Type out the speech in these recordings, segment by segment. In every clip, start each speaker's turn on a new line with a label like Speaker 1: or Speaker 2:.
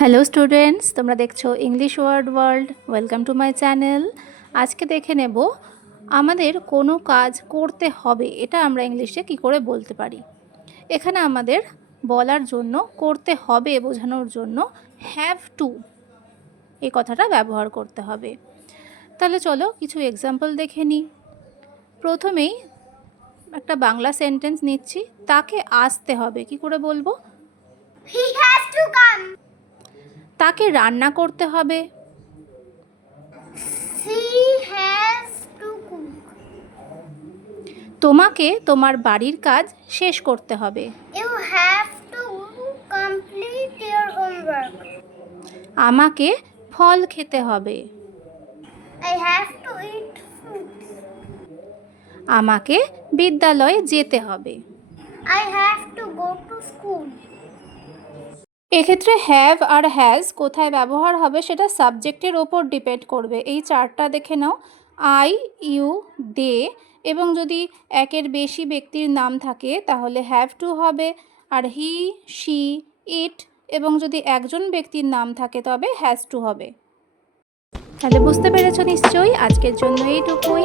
Speaker 1: Hello students তোমরা দেখছ English word world welcome to my channel আজকে দেখে নেব আমাদের কোনো কাজ করতে হবে, এটা আমরা ইংলিশে কি করে বলতে পারি? এখানে আমাদের বলার জন্য, করতে হবে বোঝানোর জন্য হ্যাভ টু এই কথাটা ব্যবহার করতে হবে। তাহলে চলো কিছু এক্সাম্পল দেখে নিই। প্রথমেই একটা বাংলা সেন্টেন্স নিচ্ছি, তাকে আসতে হবে, কি করে বলব?
Speaker 2: To come.
Speaker 1: তাকে রান্না করতে হবে। তোমাকে তোমার বাড়ির কাজ শেষ করতে হবে। আমাকে ফল খেতে হবে। আমাকে বিদ্যালয়ে যেতে হবে।
Speaker 2: আই স্কুল
Speaker 1: এক্ষেত্রে হ্যাভ আর হ্যাজ কোথায় ব্যবহার হবে সেটা সাবজেক্টের ওপর ডিপেন্ড করবে। এই চারটা দেখে নাও। আই ইউ দে এবং যদি একের বেশি ব্যক্তির নাম থাকে তাহলে হ্যাভ টু হবে। আর হি শি ইট এবং যদি একজন ব্যক্তির নাম থাকে তবে হ্যাজ টু হবে। তাহলে বুঝতে পেরেছ নিশ্চয়ই, আজকের জন্য এইটুকুই।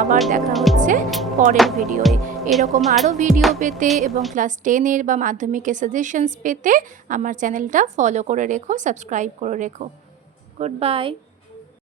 Speaker 1: আবার দেখা হচ্ছে পরের ভিডিওয়ে। এরকম আরও ভিডিও পেতে এবং ক্লাস টেনের বা মাধ্যমিকের সাজেশনস পেতে আমার চ্যানেলটা ফলো করে রেখো, সাবস্ক্রাইব করে রেখো। Good bye.